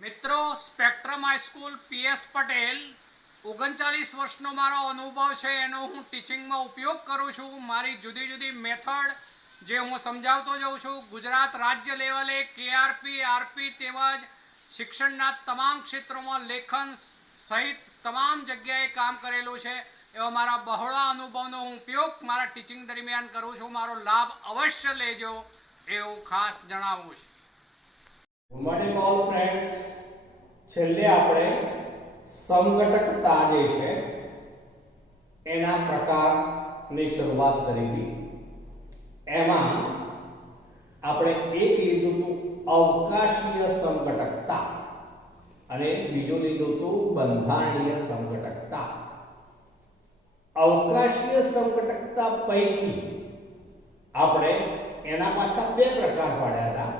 મિત્રો spectrum high school PS Patel 39 વર્ષનો મારો અનુભવ છે એનો હું ટીચિંગમાં ઉપયોગ કરું છું। મારી જુદી જુદી મેથડ જે હું સમજાવતો જાઉં છું। ગુજરાત રાજ્ય લેવલે કેઆરપી આરપી તેમજ શિક્ષણના તમામ ક્ષેત્રોમાં લેખન સહિત તમામ જગ્યાએ કામ કરેલું છે। એવા મારા બહોળા અનુભવનો હું ઉપયોગ મારા ટીચિંગ દરમિયાન કરું છું। મારો લાભ અવશ્ય લેજો એવું ખાસ જણાવું છું। Good morning all friends. છેલ્લે આપણે સમઘટકતા જે છે એના પ્રકારની શરૂઆત કરી હતી। એમાં આપણે એક લીધું હતું અવકાશીય સમઘટકતા અને બીજું લીધું હતું બંધારણીય સમઘટકતા। અવકાશીય સમઘટકતા પૈકી આપણે એના પાછા બે પ્રકાર પાડ્યા હતા,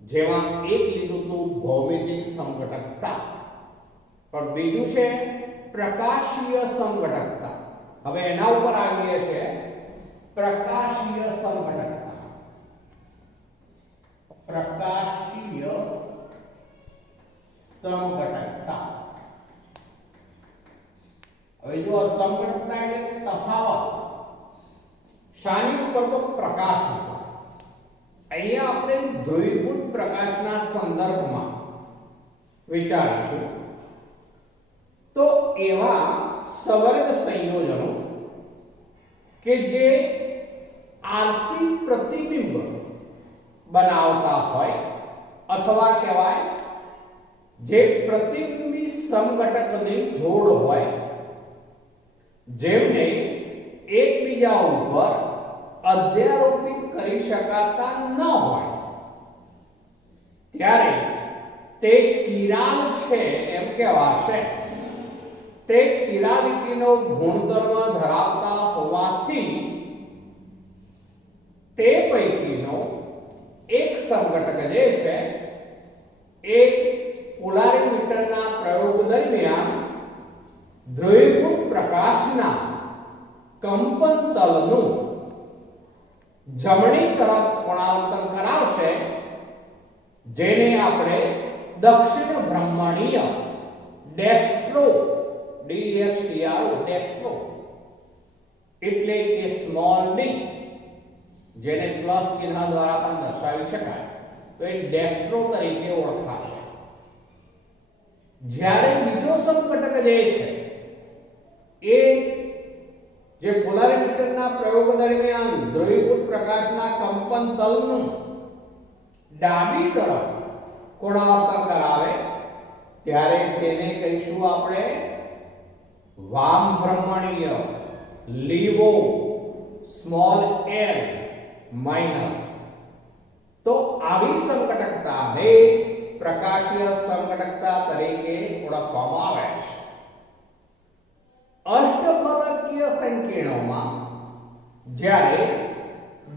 જેમાં એક લીધું હતું ભૌમિતિક સમઘટકતા પણ બીજું છે પ્રકાશીય સમઘટકતા। હવે એના ઉપર આવીએ છે પ્રકાશીય સમઘટકતા। પ્રકાશીય સમઘટકતા હવે જો સમઘટકતા એટલે તફાવત શાની ઉપર તો પ્રકાશ ઉપર। અહીંયા આપણે ધ્રુવીકૃત પ્રકાશના સંદર્ભમાં વિચારીશું તો એવા સવર્ગ સંયોજનો કે જે આરસી પ્રતિબિંબ બનાવતા હોય અથવા કહેવાય જે પ્રતિબિંબી સમઘટકની જોડ હોય, જેમને એકબીજા ઉપર અધ્યારોપિત કરી શકાતા ન હોય ત્યારે તે કિરાલ છે એમ કહેવાશે। તે કિરાલિટીનો ગુણધર્મ ધરાવતા હોવાથી તે પૈકીનો એક સમઘટક જે છે એ પોલારીમીટરના પ્રયોગ દરમિયાન ધ્રુવીકૃત પ્રકાશના કંપન તલનું જમણી તરફ કોણાંતર કરાવશે, જેને આપણે દક્ષિણ ભ્રમણીય ડેક્સ્ટ્રો ડેક્સ્ટ્રો એટલે કે સ્મોલ ડી, જેને પ્લસ ચિહ્ન દ્વારા પણ દર્શાવી શકાય તો એ ડેક્સ્ટ્રો તરીકે ઓળખાશે। જ્યારે બીજો સમઘટક જે છે એ જે પોલારીમીટરના પ્રયોગ દરમિયાન ધ્રુવીકૃત પ્રકાશના કંપન તલનું ડાબી તરફ કોણાંતર કરાવે ત્યારે તેને કહીશું આપણે વામ ભ્રમણીય લીવો સ્મોલ l માઈનસ। તો આવી સમઘટકતાને પ્રકાશીય સમઘટકતા તરીકે ઓળખવામાં આવે છે। અષ્ટફલકીય સંકીર્ણોમાં જ્યારે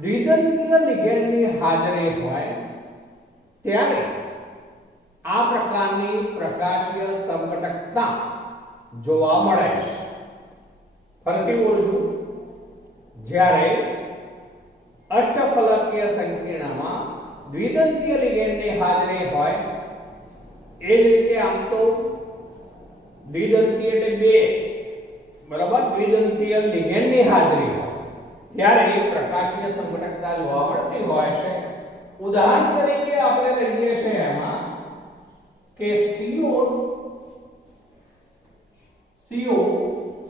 દ્વિદંતીય લિગેન્ડની હાજરી હોય ત્યારે આ પ્રકારની પ્રકાશીય સમઘટકતા જોવા મળે છે। ફરીથી બોલું છું, જ્યારે અષ્ટફલકીય સંકીર્ણમાં દ્વિદંતીય લિગેન્ડની હાજરી હોય, એ જ રીતે આમ તો દ્વિદંતીય એટલે બે બરાબર દ્વિદંતીય લિગેન્ડની હાજરી હોય ત્યારે પ્રકાશીય સમઘટકતા જોવા મળતી હોય છે। ઉદાહરણ તરીકે આપણે લઈએ છીએ એમાં કે CO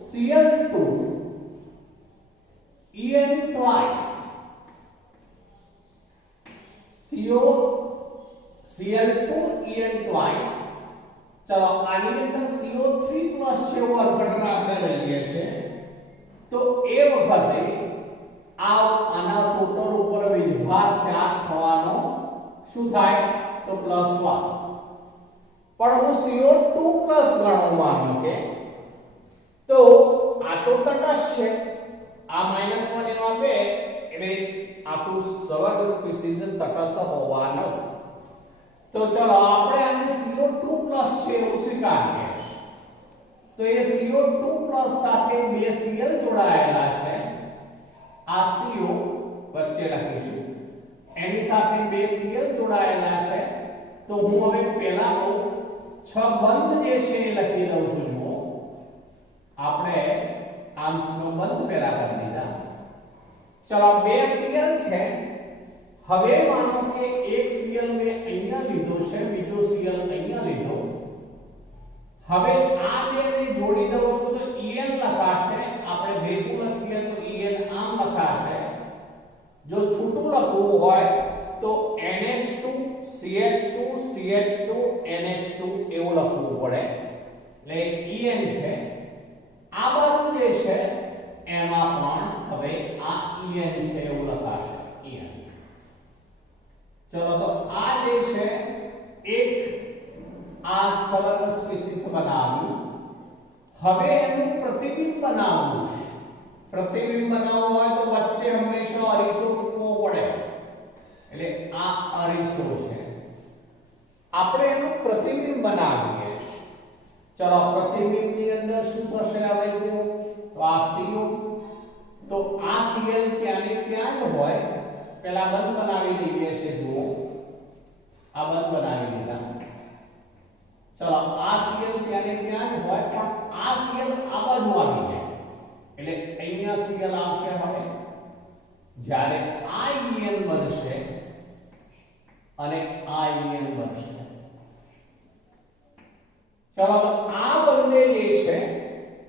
Cl2 En twice Cl2 En twice। चलो આની અંદર CO3 પ્લસ છે એવું અર્થઘટન આપણે લઈએ છીએ તો એ વખતે આના ટોટલ ઉપર વિભાર ચાર્જ થવાનો શું થાય તો +1। પણ હું CO2 પ્લસ ગણવાનું કે તો આ તો તટસ્થ છે, આ -1 એમાં 2 એટલે આપણું સવર્ગ સ્પીસીઝ તટસ્થ હોવાનો। તો ચલો આપણે આને CO2 પ્લસ છે એવું સ્વીકારીએ તો એ CO2 પ્લસ સાથે બે Cl જોડાયેલા છે, આ CO વચ્ચે લખીશું, એની સાથે બે Cl જોડાયેલા છે तो हूँ હવે પહેલા છ બંધ જે છે એ લખી દઉં છું જુઓ આપણે આમ છ બંધ પેલા કરી દીધા ચલો બે સીએલ છે હવે માનો કે એક સીએલ મેં અહીંયા લીધો છે બીજો સીએલ અહીંયા લીધો હવે આ બેને જોડી દઉં છું તો En લખાશે આપણે ભેગું લખીએ તો En આમ લખાશે જો છૂટું લખવું હોય તો NH2 CH2 CH2 NH2 એવું લખવું પડે એટલે En છે આ બાજુ જે છે એમાં પણ હવે આ En છે એવું લખાશે En ચલો તો આ જે છે એક આ સરળ સ્પીસીસ બનાવ્યું હવે એનું પ્રતિબિંબ બનાવવું છે પ્રતિબિંબ બનાવવું હોય તો વચ્ચે હંમેશા અરીસો મૂકવો પડે એટલે આ અરીસો છે આપણે એનું પ્રતિબિંબ બનાવીએ છીએ ચલો પ્રતિબિંબની અંદર શું થશે હવે જુઓ તો આ CO તો આ Cl ત્યાં ને ત્યાં જ હોય પહેલા બંધ બનાવી દઈએ છે જુઓ આ બંધ બનાવી દીધા ચલો આ Cl ત્યાં ને ત્યાં જ હોય પણ આ Cl આ બાજુ આવી જાય એટલે અહીંયા Cl આવશે હવે જ્યારે આ En બનશે અને આ En બનશે ચલો તો આ બંને જે છે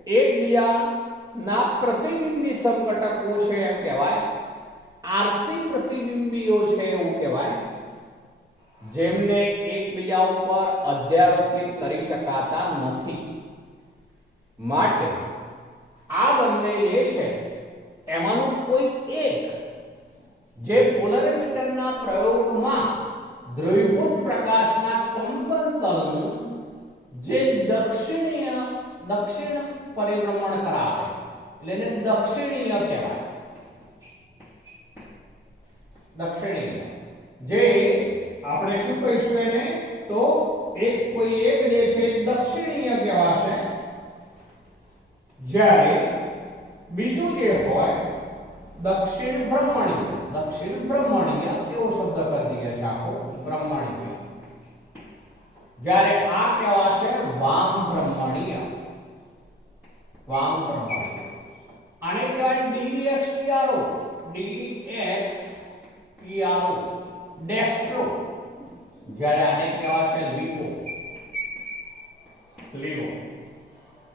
એકબીજાના પ્રતિબિંબી સંઘટકો છે એમ કહેવાય આરસી પ્રતિબિંબીઓ છે એવું કહેવાય જેમને એકબીજા ઉપર અધ્યારોપિત કરી શકાતા નથી માટે આ બંને જે છે એમાંનું કોઈ એક જે પોલરીમીટરના પ્રયોગમાં દ્રવ્યભૂત પ્રકાશના કંપન તલનું જે દક્ષિણ પરિભ્રમણ કરાવે એટલે એને દક્ષિણીય કહેવાય દક્ષિણીય જે આપણે શું કહીશું એને તો એક કોઈ એક જે છે દક્ષિણીય કહેવાશે જ્યારે બીજું જે હોય દક્ષિણ ભ્રમણીય એવો શબ્દ કરી દઈએ છે આખો ભ્રમણીય જ્યારે આ કહેવાશે વામ ભ્રમણીય આને કહેવાય DXTRO ડેક્સ્ટ્રો જ્યારે આને કહેવાશે લીવો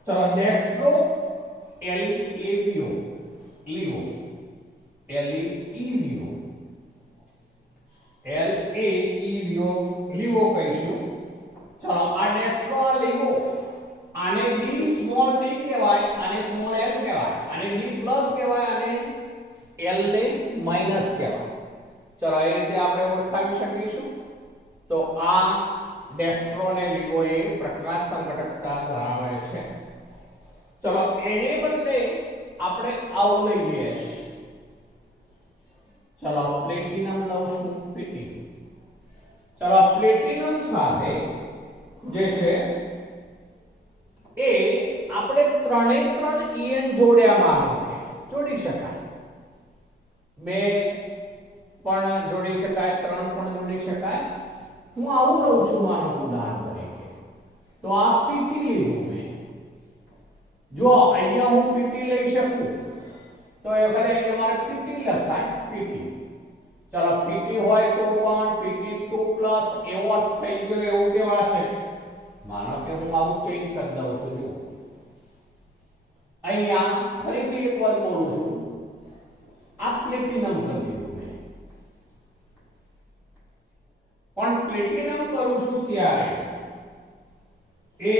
ચલો ડેક્સ્ટ્રો LEVO લીવો કહીશું ચલો આ ડેક્સ્ટ્રો આ લીવો આને D સ્મોલ d કહેવાય આને સ્મોલ l કહેવાય આને D પ્લસ કહેવાય આને l ને માઈનસ કહેવાય ચલો એ રીતે આપણે ઓળખાવી શકીશું તો આ ડેક્સ્ટ્રો ને લીવો એ પ્રકાશ સંઘટકતા ધરાવે છે ચલો એને બદલે આપણે આવું લઈએ ચલો પ્લેટિનમ લઉં Pt ચલો પ્લેટિનમ સાથે જે છે એ આપણે ત્રણે ત્રણ En જોડ્યા માનો કે જોડી શકાય બે પણ જોડી શકાય ત્રણ પણ જોડી શકાય હું આવું લઉં છું માનો ઉદાહરણ તરીકે તો આ Pt લીધું મેં જો અહીંયા હું Pt લઈ શકું તો એ વખતે અહીંયા મારે Pt લખાય Pt ચલો Pt હોય તો પણ Pt2 એવો થઈ ગયો એવું કહેવાશે માનો કે હું આવું ચેન્જ કરી દઉં છું જો અહીંયા ફરીથી એક વાર બોલું છું આ પ્લેટિનમ કરી દીધું મેં પણ પ્લેટિનમ કરું છું ત્યારે એ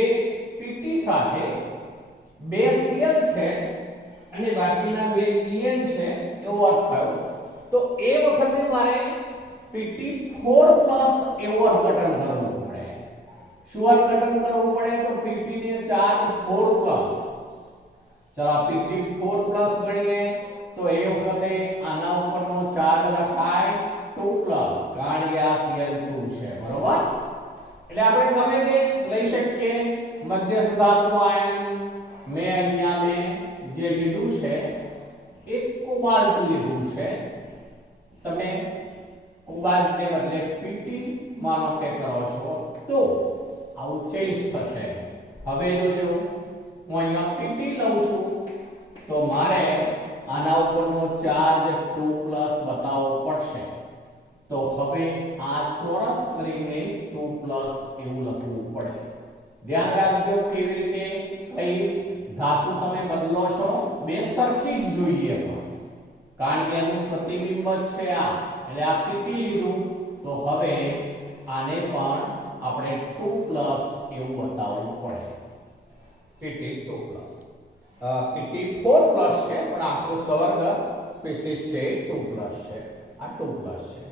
Pt સાથે બે Cl છે અને બાકીના બે En છે એવો અર્થ થયો તો એ વખતે મારે Pt4 એવું અર્થઘટન કરવું પડે શું અર્થઘટન કરવું પડે તો Pt ને ચાર્જ 4 ચલો Pt4 ગણીએ તો એ વખતે આના ઉપરનો ચાર્જ લખાય 2 કારણ કે આ Cl2 છે બરોબર એટલે આપણે ગમે તે લઈ શકીએ મધ્ય સધાતુ આયન મેં અહીંયા જે લીધું છે એક કોબાલ્ટ લીધું છે તમે કોબાલ્ટ ને બદલે Pt માનો કે કરો છો તો આવું ચેન્જ થશે. હવે જોજો હું અહીંયા PT લઉં છું તો મારે આના ઉપરનો ચાર્જ 2+ બતાવવો પડશે. તો હવે આ ચોરસ કરીને 2+ એવું લખવું પડે. ધ્યાન રાખજો કેવી રીતે કઈ ધાતુ તમે બદલો છો, બે સરખી જ જોઈએ કારણ કે એનું પ્રતિબિંબ છે આ, એટલે આ PT લીધું તો હવે આને પણ આપણે 2+ એવું બતાવવું પડે. PT 2+, PT 4+ છે પણ આપણો સવર્ગ સ્પીસીસ છે 2+ છે, આ 2+ છે.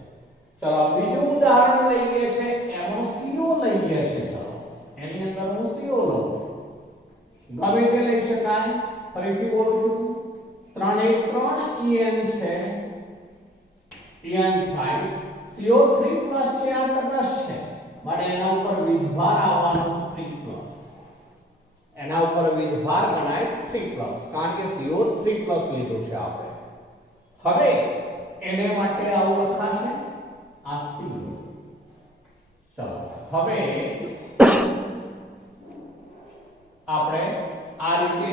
ચલો બીજું ઉદાહરણ લઈએ છે, એમાં CO લઈએ છે. ચલો એની અંદર હું CO લઉં છું, ગમે તે લઈ શકાય. ફરીથી બોલું છું, 3 En છે, En થાય. CO3+ છે, આ તટસ્થ છે માટે એના ઉપર વીજભાર આવવાનો 3+, એના ઉપર વીજભાર ગણાય 3+, કારણ કે CO3+ લીધું છે આપણે. હવે એને માટે આવું લખાશે આ CO. ચલો હવે આપણે આ રીતે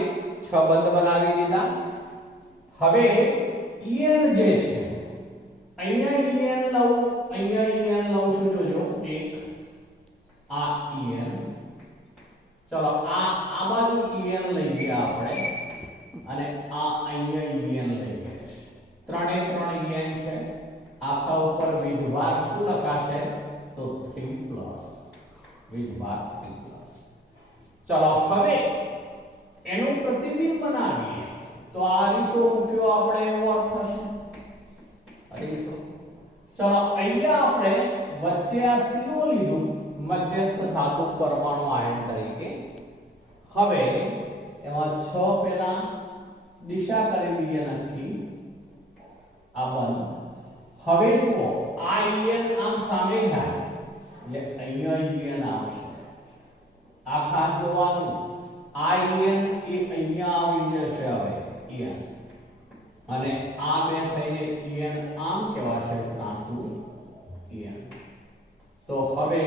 6 બંધ બનાવી દીધા. હવે En જે છે અહીંયા En લઉં, અહીંયા En લઉં છું. જોજો એક આ En, ચલો આ બાજુ En લઈએ આપણે અને આ અહીંયા En લઈએ. 3 En છે, આખા ઉપર વીજભાર શું લખાશે તો 3+, વીજભાર 3+. ચલો હવે એનું પ્રતિબિંબ બનાવીએ તો આ અરીસો મૂક્યો આપણે એનો અર્થ થશે અરીસો. ચલો અહીંયા આપણે વચ્ચે આ CO લીધું મધ્યસ્થ ધાતુ પરમાણુ આયન તરીકે. હવે એમાં 6 પેલા દિશા કરી દઈએ નક્કી, આ બંધ. હવે જુઓ આ En આમ સામે જાય એટલે અહીંયા En આવશે. આ ખાસ જોવાનું, આ En એ અહીંયા આવી જશે. હવે En અને આ બે થઈને En આમ કહેવાશે ત્રાંસુ En. તો હવે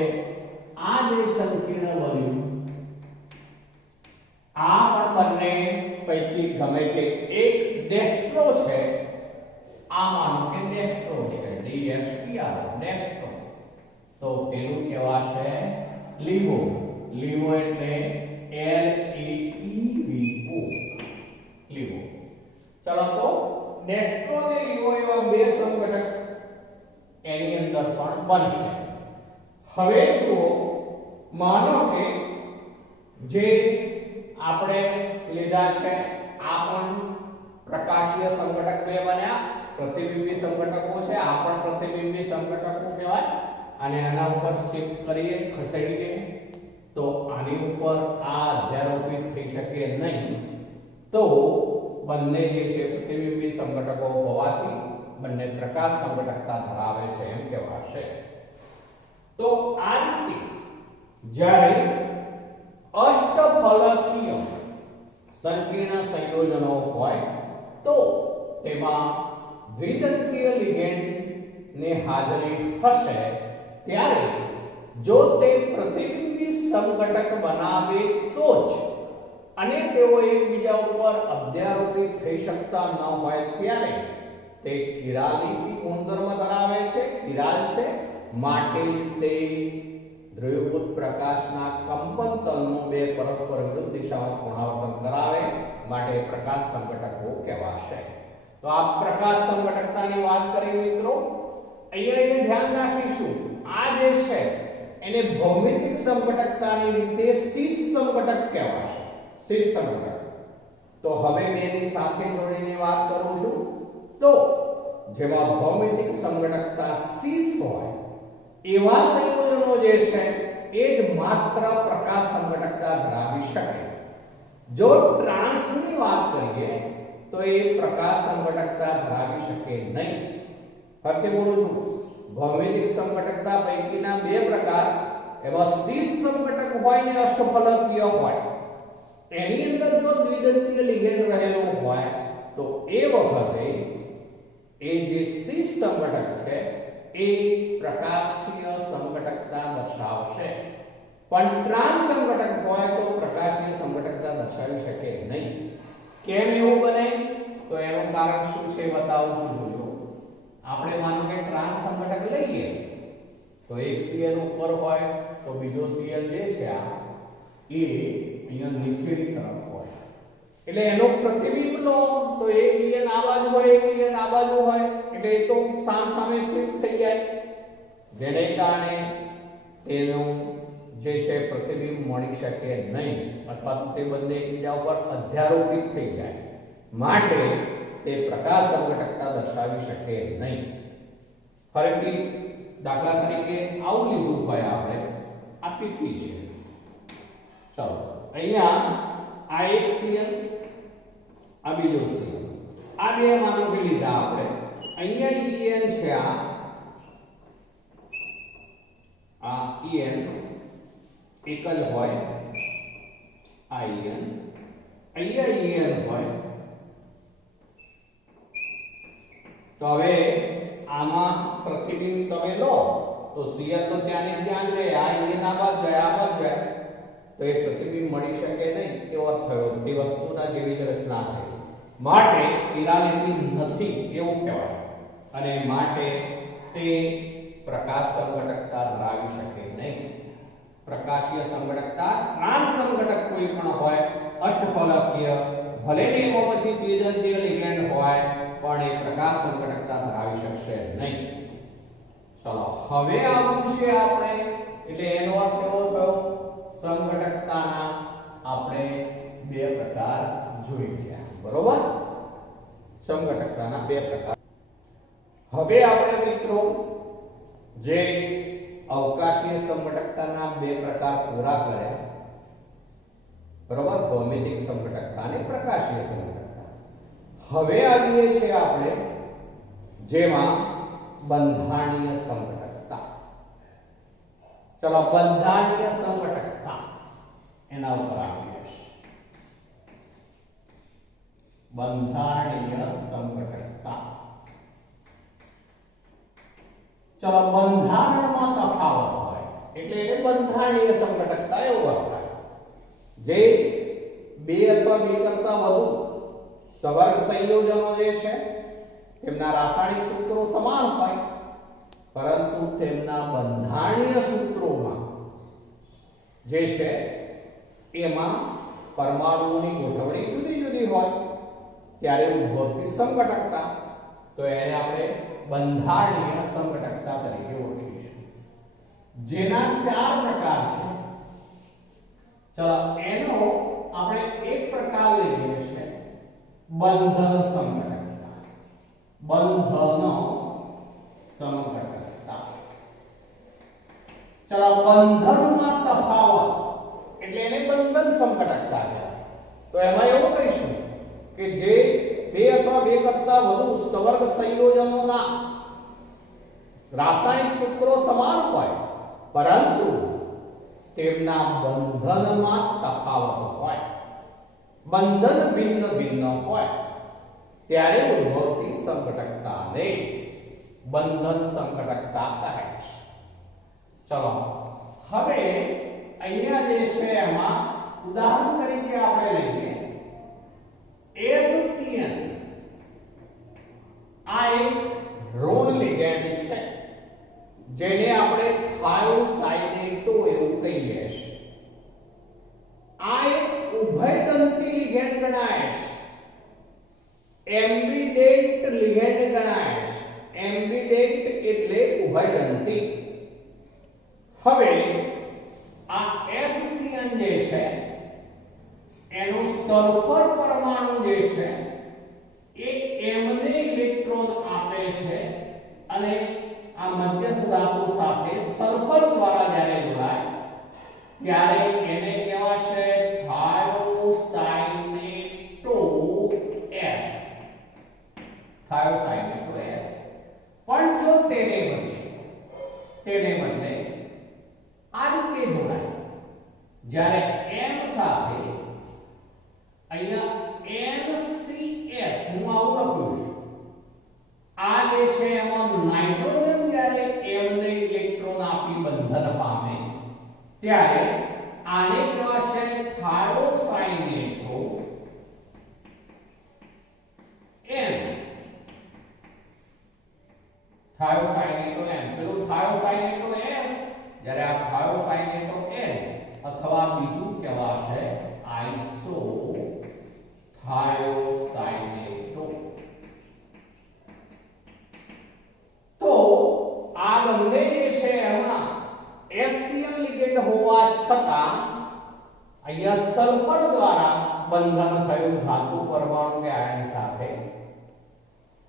આ જે સંકીર્ણ બન્યું આ પણ બંને પૈકી ગમે તે એક ડેક્સ્ટ્રો છે. આ માનો કે ડેક્સ્ટ્રો છે, DXTR ડેક્સ્ટ્રો, તો પેલું કહેવાશે લીવો. લીવો એટલે LEEVO લીવો. ચલો તો ડેક્સ્ટ્રો અને લીવો એવા બે સંઘટક એની અંદર પણ બનશે. હવે જુઓ માનો કે જે આપણે લીધા છે આ પણ પ્રકાશીય સંઘટક બે બન્યા, પ્રતિબિંબી સંઘટકો છે. આ પણ પ્રતિબિંબી સંઘટકો કહેવાય અને આના ઉપર શિફ્ટ કરીએ, ખસેડીએ તો આની ઉપર આ અધ્યારોપિત થઈ શકે નહીં. તો બંને જે છે પ્રતિબિંબી સંઘટકો હોવાથી બંને પ્રકાશ સંઘટકતા ધરાવે છે એમ કહેવાશે. તો આ રીતે જ્યારે અષ્ટફલકીય સંકીર્ણ સંયોજનો હોય તો તેમાં દ્વિદંતીય લિગેન્ડ ની હાજરી હશે ત્યારે જો તે પ્રતિબિંબી સંઘટક બનાવે તો જ, અને તેઓ એકબીજા ઉપર અધ્યારોપિત થઈ શકતા ન હોય ત્યારે તે કિરાલી ગુણધર્મ ધરાવે છે, કિરાલ છે, માટે તે દ્રવ્યભૂત પ્રકાશના કંપન તલનું બે પરસ્પર વિરુદ્ધ દિશામાં પુનરાવર્તન કરાવે માટે પ્રકાશ સંઘટકો કહેવાશે. તો આ પ્રકાશ સંઘટકતાની વાત કરી મિત્રો. અહીંયા ધ્યાન રાખીશું આ જે છે એને ભૌમિતિક સંઘટકતાની રીતે સીસ સંઘટક કહેવાશે, સીસ સંઘટક. તો હવે બેની સાથે જોડીને વાત કરું છું. તો જેમાં ભૌમિતિક સંઘટકતા સીસ હોય એવા સંયોજનો જે છે એ જ માત્ર પ્રકાશ સંઘટકતા ધરાવી શકે. જો ટ્રાન્સની વાત કરીએ તો એ પ્રકાશ સંઘટકતા ધરાવી શકે નહીં. ફરીથી બોલું છું, ભૌમિતિક સંઘટકતા પૈકીના બે પ્રકાર એવા સીસ સંઘટક હોય ને અષ્ટફલકીય હોય, એની અંદર જો દ્વિદંતીય લિગેન્ડ રહેલો હોય તો એ વખતે એ જે સીસ સંઘટક છે એ પ્રકાશીય સંઘટકતા દર્શાવશે. પણ ટ્રાન્સ સંઘટક હોય તો પ્રકાશીય સંઘટકતા દર્શાવી શકે નહીં. કેમ એવું બને? તો એનું કારણ શું છે બતાવું છું. જોજો, આપણે માનો કે ટ્રાન્સ સંઘટક લઈએ તો એક Cl ઉપર હોય તો બીજો Cl જે છે આ એ અહીંયા નીચેની તરફ હોય, એટલે એનો પ્રતિબિંબ લો તો એક ઇયન આ બાજુ હોય એક ઇયન આ બાજુ હોય, એટલે એ તો સામે શિફ્ટ થઈ જાય, જેને કારણે તેનું જે છે પ્રતિબિંબ મળી શકે નહીં અથવા તો તે બંને એકબીજા ઉપર અધ્યારોપિત થઈ જાય, માટે તે પ્રકાશ સંઘટકતા દર્શાવી શકે નહીં. ફરીથી દાખલા તરીકે આવું લીધું હોય આપણે, આ PP છે, ચલો અહીંયા આ એક Cl આ બીજો Cl, આ બે માનો કે લીધા આપણે, અહીંયા En છે આ En એક જ હોય, આ En અહીંયા En હોય, તો હવે આમાં પ્રતિબિંબ તમે લો તો Cl તો ત્યાં ને ત્યાં જ રહે, આ En આ બાજુ જાય આ બાજુ જાય, તો એ પ્રતિબિંબ મળી શકે નહીં. એવો અર્થ થયો, તે વસ્તુના જેવી જ રચના થઈ, માટે કિરાલિટી નથી એવું કહેવાય, અને માટે તે પ્રકાશ સંઘટકતા ધરાવી શકે નહીં. પ્રકાશીય સંઘટકતા ટ્રાન્સ સંઘટક કોઈ પણ હોય, અષ્ટફલકીય, ભલે ને એમાં પછી દ્વિદંતીય લિગેન્ડ હોય, પણ એ પ્રકાશ સંઘટકતા ધરાવી શકશે નહીં. ચલો હવે આવું છે આપણે, એટલે એનો અર્થ એવો થયો સંઘટકતાના આપણે બે પ્રકાર જોઈ ગયા, બરોબર? સંઘટકતાના બે પ્રકાર. હવે આપણે મિત્રો જે અવકાશીય સંઘટકતાના બે પ્રકાર પૂરા કર્યા, બરોબર? ભૌમિતિક સંઘટકતા અને પ્રકાશીય સંઘટકતા. હવે આવીએ છીએ આપણે જેમાં બંધારણીય સંઘટકતા. ચલો બંધારણીય સંઘટકતા એના ઉપર આવીએ છીએ. બંધારણીય સંઘટકતા. ચલો બંધારણમાં તફાવત હોય એટલે એને બંધારણીય સંઘટકતા એવું થાય. જે બે અથવા બે કરતા વધુ સવર્ગ સંયોજનો જે છે તેમના રાસાયણિક સૂત્રો સમાન હોય, પરંતુ તેમના બંધારણીય સૂત્રોમાં જે છે એમાં પરમાણુઓની ગોઠવણી જુદી જુદી હોય, ત્યારે ઉદ્ભવતી સંઘટકતા, તો એને આપણે બંધારણીય સંઘટકતા તરીકે ઓળખીશું, જેના ચાર પ્રકાર છે. ચલો એનો આપણે એક પ્રકાર લઈએ છે બંધન સંઘટકતા. બંધન સંઘટકતા. ચલો બંધનમાં તફાવત એટલે એને બંધન સંઘટકતા કહેવાય. તો એમાં એવું કહીશું કે જે બે અથવા બે કરતા વધુ સવર્ગ સંયોજનોના રાસાયણિક સૂત્રો સમાન હોય, પરંતુ તેમના બંધનમાં તફાવત હોય, બંધન ભિન્ન ભિન્ન હોય, ત્યારે ઉદ્ભવતી સંઘટકતાને બંધન સંઘટકતા કહે છે. ચલો હવે અહીંયા જે છે એમાં ઉદાહરણ તરીકે આપણે લઈએ SCN. આ એક ઋણ લિગેન્ડ છે જેને આપણે થાયોસાયનેટો એવું કહીએ છીએ. આ એક ઉભયદંતી લિગેન્ડ ગણાય છે, એમ્બિડેન્ટ લિગેન્ડ ગણાય છે. એમ્બિડેન્ટ એટલે ઉભયદંતી. હવે આ SCN જે છે એનું સલ્ફર પરમાણુ જે છે એ એમને ઇલેક્ટ્રોન આપે છે, અને આ મધ્યસ્થ ધાતુ સાથે સલ્ફર દ્વારા જ્યારે જોડાય ત્યારે એને કહેવાશે થાયોસાયનેટો S. થાયોસાયનેટો S. પણ જો તેને બદલે આ રીતે જોડાય, જ્યારે M સાથે અહીંયા NCS હું આવું લખું છું, આ જે છે એમાં નાઇટ્રોજન જ્યારે M ને ઇલેક્ટ્રોન આપી બંધન પામે ત્યારે આને કહેવાશે થાયોસાઇનેટો N. થાયોસાઇનેટો N. પેલું થાયોસાઇનેટો S, જ્યારે આ થાયોસાઇનેટો N અથવા બીજું કહેવાશે આઇસો થાયોસાઇનેટો. તો આ બંને જે છે એમાં એસસીએલ લિગેન્ડ હોવા છતાં અહીંયા સલ્ફર દ્વારા બંધન થયું ધાતુ પરમાણુ કે આયન સાથે,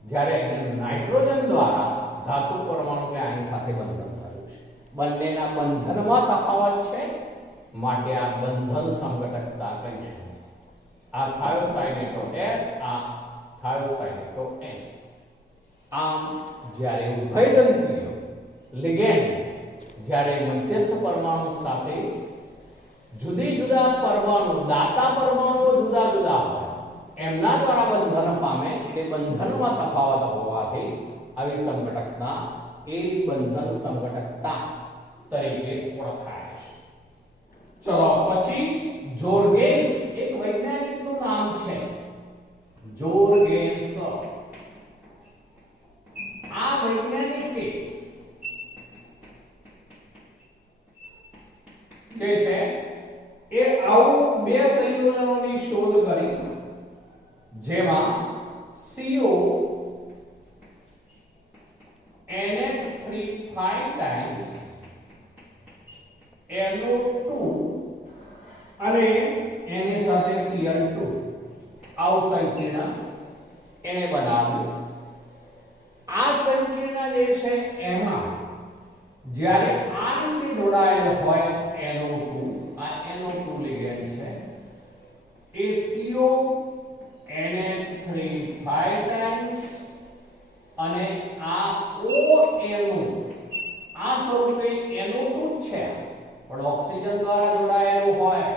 જ્યારે નાઇટ્રોજન દ્વારા ધાતુ પરમાણુ કે આયન સાથે બંધન થયું છે. બંનેના બંધનમાં તફાવત છે, માટે આ બંધન સંઘટકતા કહીશું. આ થાયોસાઇનેટો S, આ થાયોસાઇનેટો N. આમ જ્યારે ઉભયદંતીય લિગેન્ડ જ્યારે મધ્યસ્થ પરમાણુ સાથે જુદી જુદા પરમાણુ, દાતા પરમાણુઓ જુદા જુદા હોય એમના દ્વારા બંધન પામે, એટલે બંધનમાં તફાવત હોવાથી આવી સંઘટકતા એ બંધન સંઘટકતા તરીકે ઓળખાય છે. ચલો પછી જોર્ગેન્સ એક વૈજ્ઞાનિકનું નામ છે, જોર્ગેન્સ. આ વૈજ્ઞાનિકે જે છે એ આવું બે સંયોજનોની શોધ કરી જેમાં CO NH3 5 times NO2 અને એની સાથે Cl2 આવું સંકીર્ણ એને બનાવ્યું. આ સંકીર્ણ જે છે એમાં જ્યારે આ રીતે જોડાયેલ હોય NO2, આ NO2 લિગેન્ડ છે, એ CO NH3 5 times અને આ ONO આ સ્વરૂપે NO2 છે પણ ઓક્સિજન દ્વારા જોડાયેલું હોય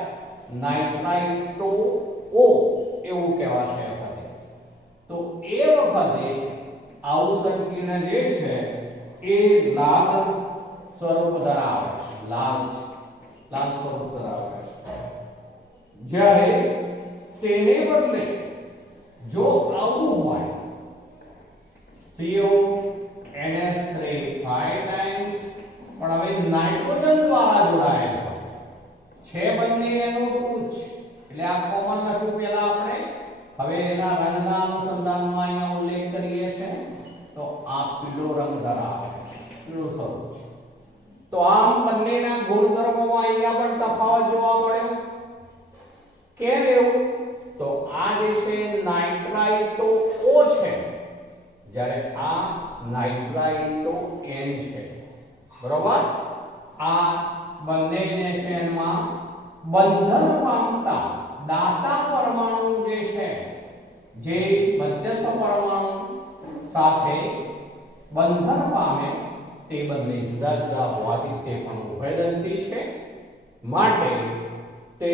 નાઇટ્રાઇટો O એવું કહેવાશે. તો એ વખતે આવું સંકીર્ણ જે છે એ લાલ સ્વરૂપ ધરાવે છે, લાલ સ્વરૂપ ધરાવે છે. જ્યારે તેને બદલે જો આવું હોય CO NH3 5 times પણ હવે નાઇટ્રોજન દ્વારા જોડાયેલ હોય છે, બંને NO2 જ, એટલે આ કોમન લખ્યું પહેલા આપણે, હવે એના રંગના અનુસંધાનમાં અહીંયા ઉલ્લેખ કરીએ છે તો આ પીળો રંગ ધરાવે છે, પીળો સ્વરૂપ છે. તો આમ બંનેના ગુણધર્મોમાં અહીંયા પણ તફાવત જોવા મળ્યો. કેમ એવું? તો આ જે છે નાઇટ્રાઇટો O છે, જ્યારે આ નાઇટ્રાઇટો N છે. બરોબર? આ બંનેને છે એમાં બંધન પામતા દાતા પરમાણુ જે છે, જે મધ્યસ્થ પરમાણુ સાથે બંધન પામે તે બંને જુદા જુદા હોવાથી તે પણ ઉભયદંતી છે, માટે તે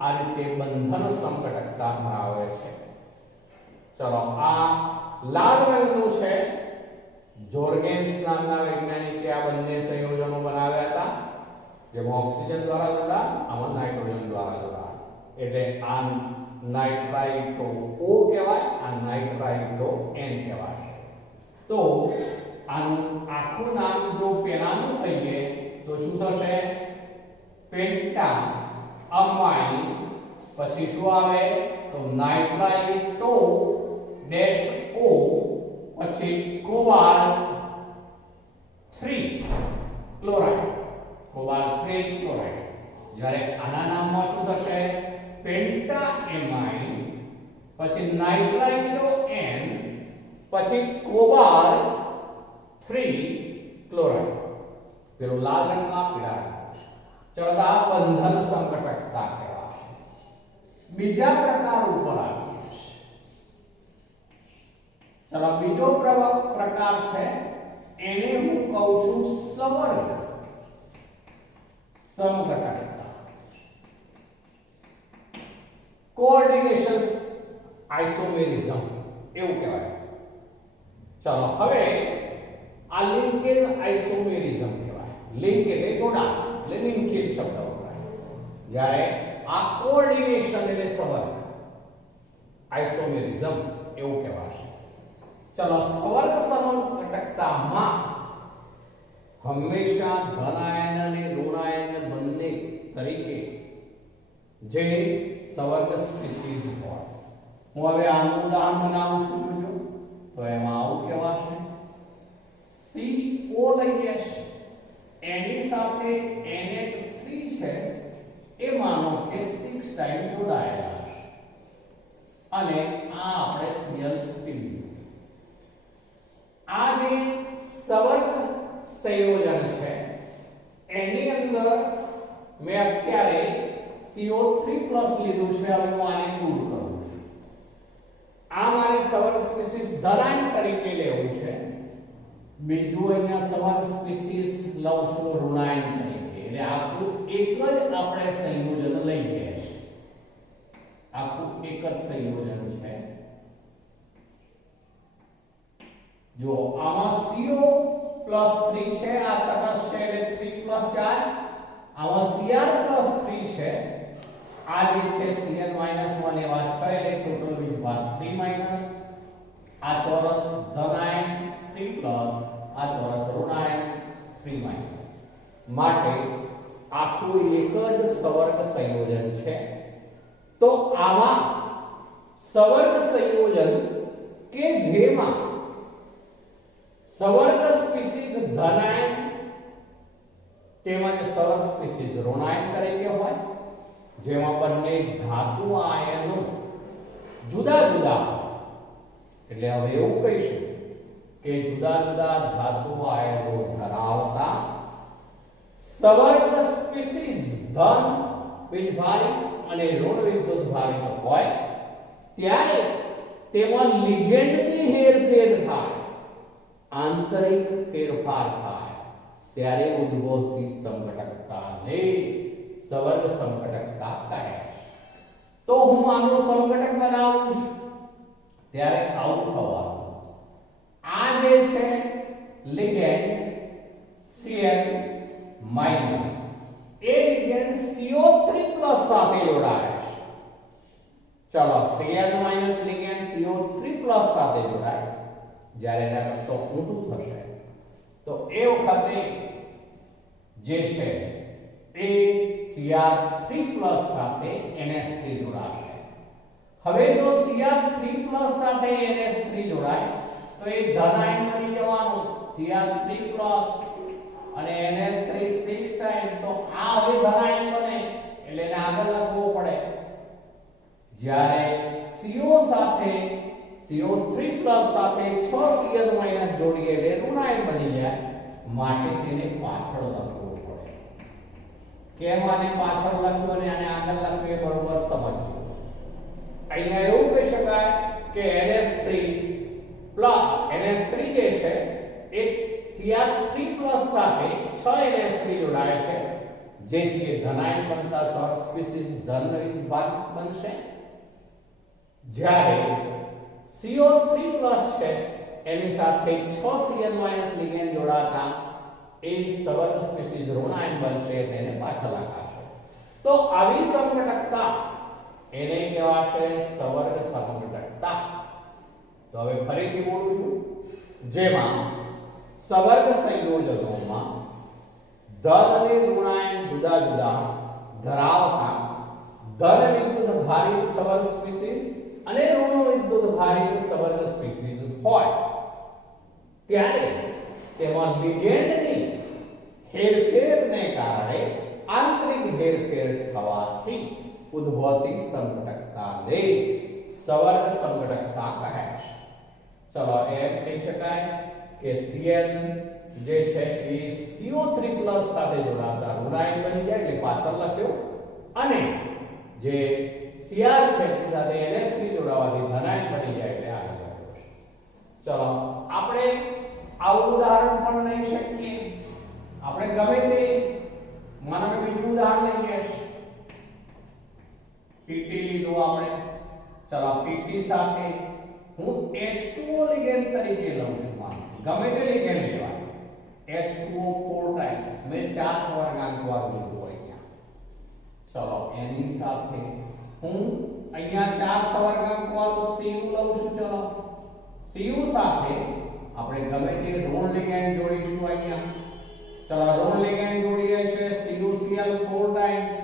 આ રીતે બંધન સંઘટકતા ધરાવે છે. ચલો આ લાલ રંગનું છે, જોર્ગેન્સ નામના વૈજ્ઞાનિકે આ બંને સંયોજનો બનાવ્યા હતા, જેમાં ઓક્સિજન દ્વારા જોડા, આમાં નાઇટ્રોજન દ્વારા જોડા, એટલે આ નાઇટ્રાઇટો O કહેવાય, આ નાઇટ્રાઇટો N કહેવાય. તો આનું આખું નામ જો પેલાનું કહીએ તો શું થશે? પેન્ટા અમાઇન, પછી શું આવે તો નાઇટ્રાઇટો ડેશ O, પછી કોબાલ્ટ 3 ક્લોરાઇડ, કોબાલ્ટ 3 ક્લોરાઇડ. જ્યારે આના નામમાં શું થશે? પેન્ટા એમાઇન, પછી નાઇટ્રાઇટો N, પછી કોબાલ્ટ 3 ક્લોરાઇડ. પેલું લાલ રંગમાં પીળા રંગ. ચલો આ બંધન સંઘટકતા કહેવાશે. બીજા પ્રકાર ઉપર આવીએ છીએ. ચલો બીજો પ્રકાર છે, એને હું કહું છું સવર્ગ સમઘટકતા, કોઓર્ડિનેશન આઇસોમેરિઝમ એવું કહેવાય. ચલો હવે આ લિંકેજ આઇસોમેરિઝમ કહેવાય. લિંક એટલે જોડાણ, એટલે લિંકેજ શબ્દ વપરાય. જ્યારે આ કોઓર્ડિનેશન એટલે સંવર્ગ આઇસોમેરિઝમ એવું કહેવાશે. ચલો સંવર્ગ સમઘટકતામાં હંમેશા ધન આયન અને ઋણ આયન બંને તરીકે જે સંવર્ગ સ્પીસીઝ હોય. હું હવે આનું ઉદાહરણ બનાવું છું જોજો. તો એમાં આવું કહેવાશે CO લઈએ છે એની સાથે NH3 છે એ માનો કે 6 ટાઈમ જોડાયેલા છે અને આ આપણે Cl3 આ જે સંવર્ગ સંયોજન છે એની અંદર મેં અત્યારે CO3+ લીધું છે. હવે હું આને દૂર કરું છું. આ મારે સંવર્ગ સ્પીસીઝ ધનાયન તરીકે લેવું છે. બીજું અહીંયા સંવર્ગ સ્પીસીઝ લઉં છું ઋણાયન તરીકે. એટલે આખું એક જ આપણે સંયોજન લઈએ છે. આખું એક જ સંયોજન છે. જો આમાં CO+3 છે આ તટસ્થ છે એટલે 3+ ચાર્જ. આમાં Cr+3 છે આ જે છે Cl - 1 એવા 6 એટલે ટોટલ વિભાગ 3 આ ચોરસ ધનાયન 3+ આ ચોરસ ઋણાયન 3 માટે આખું એક જ સંવર્ગ સંયોજન છે. તો આવા સંવર્ગ સંયોજન કે જેમાં સંવર્ગ સ્પીસીઝ ધનાયન તેમજ સંવર્ગ સ્પીસીઝ ઋણાયન તરીકે હોય, જેમાં બંને ધાતુ આયનો જુદા જુદા એટલે હવે એવું કહીશું કે જુદા જુદા ધાતુ આયનો ધરાવતા સંવર્ગ સ્પીસીઝ ધન વીજભારિત અને ઋણ વિદ્યુતભારિત હોય ત્યારે તેમાં લિગેન્ડની હેરફેર થાય, આંતરિક ફેરફાર થાય ત્યારે ઉદ્ભવતી સંઘટકતાને સંવર્ગ સંઘટકતા કહે છે. તો હું આનો સંઘટક બનાવું છું ત્યારે આવું થવાનું. આ જે છે લિગેન્ડ Cl- એ લિગેન્ડ CO3+ સાથે જોડાય છે. ચલો Cl- લિગેન્ડ CO3+ સાથે જોડાય જ્યારે એના કરતો ઊંધું થશે તો એ વખતે જે છે એ Cr3+ સાથે NH3 જોડાશે. હવે જો Cr3+ સાથે NH3 જોડાય તો એ ધનાયન બની જવાનું. Cr3+ અને NH3 6 ટાઈમ તો આ હવે ધનાયન બને એટલે એને આગળ લખવું પડે. જ્યારે CO સાથે CO3+ સાથે 6 Cl- જોડીએ એટલે ઋણાયન બની જાય માટે તેને પાછળ લખવું પડે. કેમ આને પાછળ લખ્યું અને આને આગળ લખ્યું એ બરોબર સમજજો. અહીંયા એવું કહી શકાય કે NH3 જે છે એ Cr3+ સાથે 6 NH3 જોડાય છે જેથી એ ધનાયન બનતા સંવર્ગ સ્પીસીઝ ધન વિભાગ બનશે. જ્યારે CO3+ છે એની સાથે 6 Cl- લિગેન્ડ જોડાતા એ સંવર્ગ સ્પીસીઝ ઋણાયન બનશે તેને પાછળ લખાશે. તો આવી સંઘટકતા એને કહેવાશે સંવર્ગ સંઘટકતા. તો હવે ફરીથી બોલું છું. જેમાં સંવર્ગ સંયોજનોમાં ધન અને ઋણાયન જુદા જુદા ધરાવતા ધન વિદ્યુત ભારિત સંવર્ગ સ્પીસીઝ અને ઋણ વિદ્યુત ભારિત સંવર્ગ સ્પીસીઝ હોય ત્યારે તેમાં લિગેન્ડની હેરફેરને કારણે આંતરિક હેરફેર થવાથી ઉદ્ભવતી સંઘટકતાને સંવર્ગ સંઘટકતા કહે છે. ચલો એમ કહી શકાય કે Cl જે છે એ CO3+ સાથે જોડાતા ઋણાયન બની જાય એટલે પાછળ લખ્યો અને જે Cr છે એની સાથે NH3 જોડાવાથી ધનાયન બની જાય એટલે આગળ લખ્યો છે. ચલો આપણે આવું ઉદાહરણ પણ લઈ શકીએ. આપણે ગમે તે માનો કે બીજું ઉદાહરણ લઈએ PT લીધું આપણે. ચલો PT સાથે હું H2O લિગેન્ડ તરીકે લઉં છું. ગમે તે લિગેન્ડ લેવાય. H2O 4 ટાઈમ્સ મેં 4 સ્વર્ગાંક વાર લીધું અહીંયા. ચલો એની સાથે હું અહીંયા ચાર સવર્ગાંક વાળું Cu લઉં છું. ચલો Cu સાથે આપણે ગમે તે ઋણ લિગેન્ડ જોડીશું અહીંયા. ચલો ઋણ લિગેન્ડ જોડીએ છે CuCl 4 ટાઈમ્સ.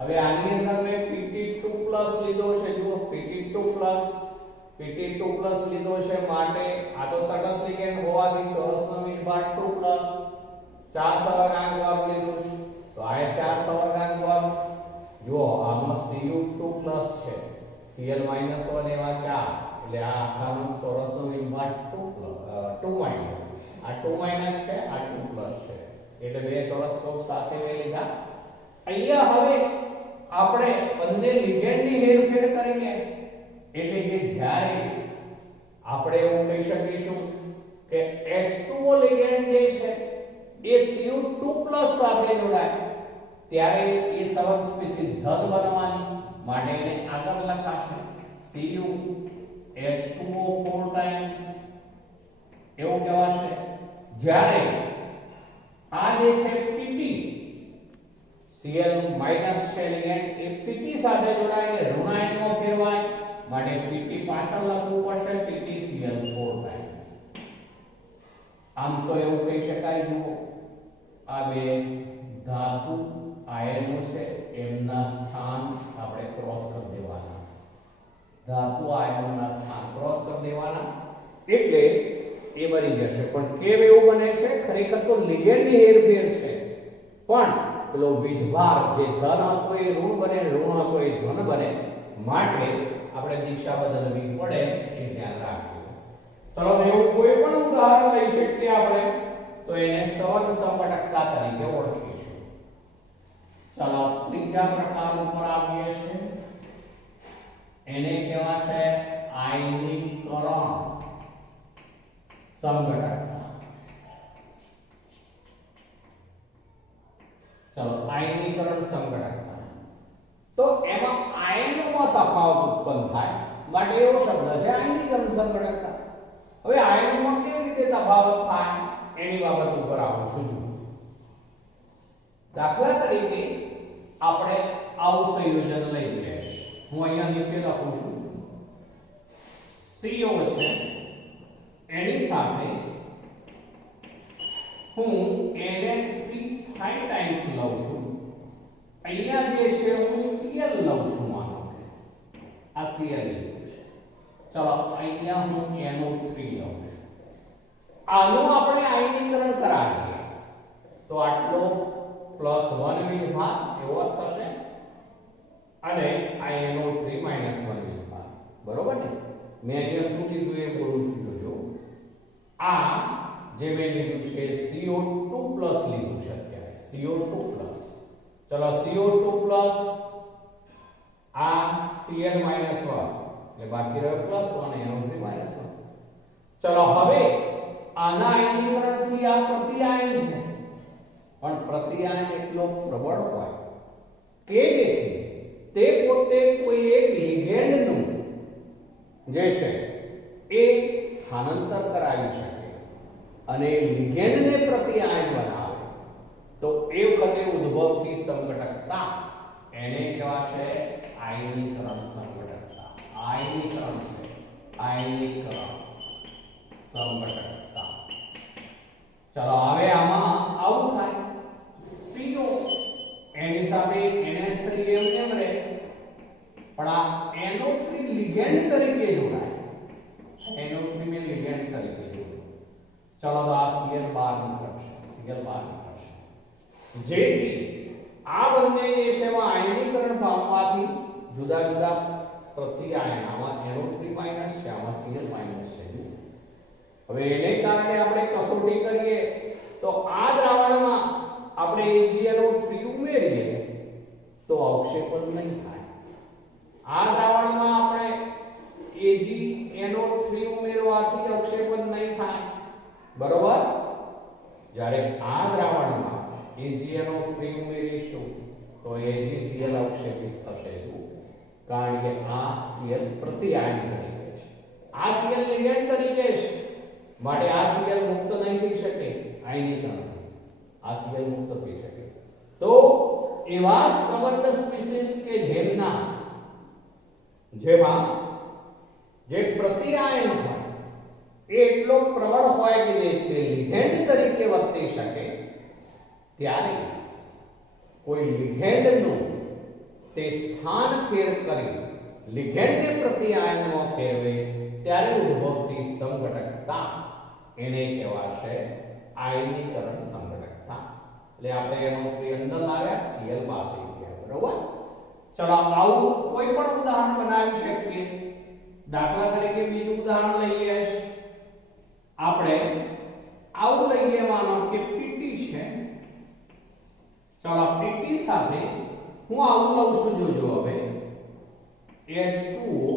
હવે આની અંદર મેં Pt2+ લીધો છે. જુઓ Pt2+ લીધો છે માટે આ તો તટસ્થ લિગેન્ડ હોવાથી ચોરસનો વિભાગ 2+ ચાર સવર્ગાંક વાળું લીધું છે. તો આ ચાર સવર્ગાંક વાળું જુઓ આમાં Cu2+ છે, Cl - 1 એવા 4 એટલે આ આખાનો ચોરસનો વિભાગ 2 માઈનસ આ 2 માઈનસ છે, આ 2 છે એટલે બે ચોરસ કૌંસ સાથે મેં લીધા. અહીંયા હવે આપણે બંને લિગેન્ડની હેરફેર કરીને એટલે કે જ્યારે આપણે એવું કહી શકીશું કે H2O લિગેન્ડ જે છે એ Cu2+ સાથે જોડાય ત્યારે એ સબસ્પીસીસ ધન બનવાની માટે એને આગળ લખાશે CuH2O 4 ટાઈમ્સ એવું કહેવાશે. જ્યારે આ જે છે Pt Cl માઈનસ છે લિગેન્ડ એ Pt સાથે જોડાઈને ઋણાયનમાં ફેરવાય માટે Pt પાછળ લખવું પડશે PtCl 4 ટાઈમ્સ. આમ તો એવું કહી શકાય જુઓ આ બે ધાતુ આયનો છે એમના સ્થાન આપણે ક્રોસ કરી દેવાના. ધાતુ આયનોના સ્થાન ક્રોસ કરી દેવાના એટલે એ બની જશે. પણ કેમ એવું બને છે? ખરેખર તો લિગેન્ડની હેરફેર છે પણ પેલો વીજભાર જે ધન હતો એ ઋણ બને, ઋણ હતો એ ધન બને માટે આપણે દિશા બદલવી પડે એ ધ્યાન રાખવું. ચલો તો એવું કોઈ પણ ઉદાહરણ લઈ શકીએ આપણે તો એને સવર્ગ સંપટકતા તરીકે ઓળખીશું. ચલો ત્રીજા પ્રકાર ઉપર આવીએ છીએ. એને કહેવાશે આયનીકરણ સંગઠકતા. ચલો આયનીકરણ સંગઠકતા તો એમાં આયનોમાં તફાવત ઉત્પન્ન થાય માટે એવો શબ્દ છે આયનીકરણ સંગઠકતા. હવે આયનોમાં કેવી રીતે તફાવત થાય એની બાબત ઉપર આવું છું. દાખલા તરીકે આપણે આવું સંયોજન લઈ લઈએ. હું અહીંયા નીચે લખું છું CO છે એની સાથે હું NH3 5 ટાઈમ્સ લઉં છું. અહીંયા જે છે હું Cl લઉં છું. માનો કે આ Cl લીધું છે. ચલો અહીંયા હું NO3 લઉં છું. આનું આપણે આયનીકરણ કરાવીએ તો આટલો +1 વિભાગ એવો થશે અને આ NO3 -1 વિભાગ. બરોબર ને? મેં અહીંયા શું લીધું એ બોલું છું જોજો. આ જે મેં લીધું છે CO2+ લીધું છે અત્યારે CO2+. ચલો CO2+ આ Cl - 1 એટલે બાકી રહ્યો +1 NO3 -1. ચલો હવે આના આયનીકરણથી આ પ્રતિઆયન છે પણ પ્રતિઆયન એટલો પ્રબળ હોય કે જેથી તે પોતે કોઈ એક લિગેન્ડનું જે છે એ સ્થાનાંતર કરાવી શકે અને લિગેન્ડને પ્રતિઆયન બનાવે તો એ વખતે ઉદ્ભવતી સંગઠકતા એને કહેવાશે આયનીકરણ સંગઠકતા. આયનીકરણ છે આયનીકરણ સંગઠકતા. ચલો હવે આમાં આવું થાય CO એની સાથે NH3 એમ રહે પણ આ NO3 લિગેન્ડ તરીકે જોડાય. NO3 મેં લિગેન્ડ તરીકે જોડ્યું. ચલો તો આ Cl બહાર નીકળશે. જેથી આ બંને જે છે એમાં આયનીકરણ પામવાથી જુદા જુદા પ્રતિઆયન આમાં NO3 માઈનસ છે, આમાં Cl માઈનસ છે. હવે એને કારણે આપણે કસોટી કરીએ તો આ દ્રાવણમાં આપણે AgNO3 ઉમેરીએ તો અવક્ષેપન નહીં થાય. આ દ્રાવણમાં આપણે AgNO3 ઉમેરવાથી અવક્ષેપન નહીં થાય. બરોબર? જ્યારે આ દ્રાવણમાં AgNO3 ઉમેરીશું તો AgCl અવક્ષેપિત થશે કારણ કે આ Cl પ્રતિઆયન તરીકે છે, આ Cl લિગેન્ડ તરીકે છે માટે આ Cl મુક્ત નહીં થઈ શકે આયનીકરણથી. આ Cl મુક્ત થઈ શકે તો એવા સંબંધ સ્પીસીસ જેમાં જે પ્રતિઆયન હોય એ એટલો પ્રબળ હોય કે જે તે લિગેન્ડ તરીકે વર્તી શકે, ત્યારે કોઈ લિગેન્ડનું તે સ્થાન ફેર કરી લિગેન્ડને પ્રતિઆયનમાં ફેરવે ત્યારે ઉદ્ભવતી સંઘટકતા એને કહેવાશે આયનીકરણ સંઘટકતા. એટલે આપણે એનો 3 અંદર લાવ્યા, Cl બાદ થઈ ગયા. બરોબર? ચલો આવું કોઈ પણ ઉદાહરણ બનાવી શકીએ. દાખલા તરીકે બીજું ઉદાહરણ લઈએ. આપણે આવું લઈએ, માનો કે પીટી છે. ચલો પીટી સાથે હું આવું લઉં છું, જોજો હવે H2O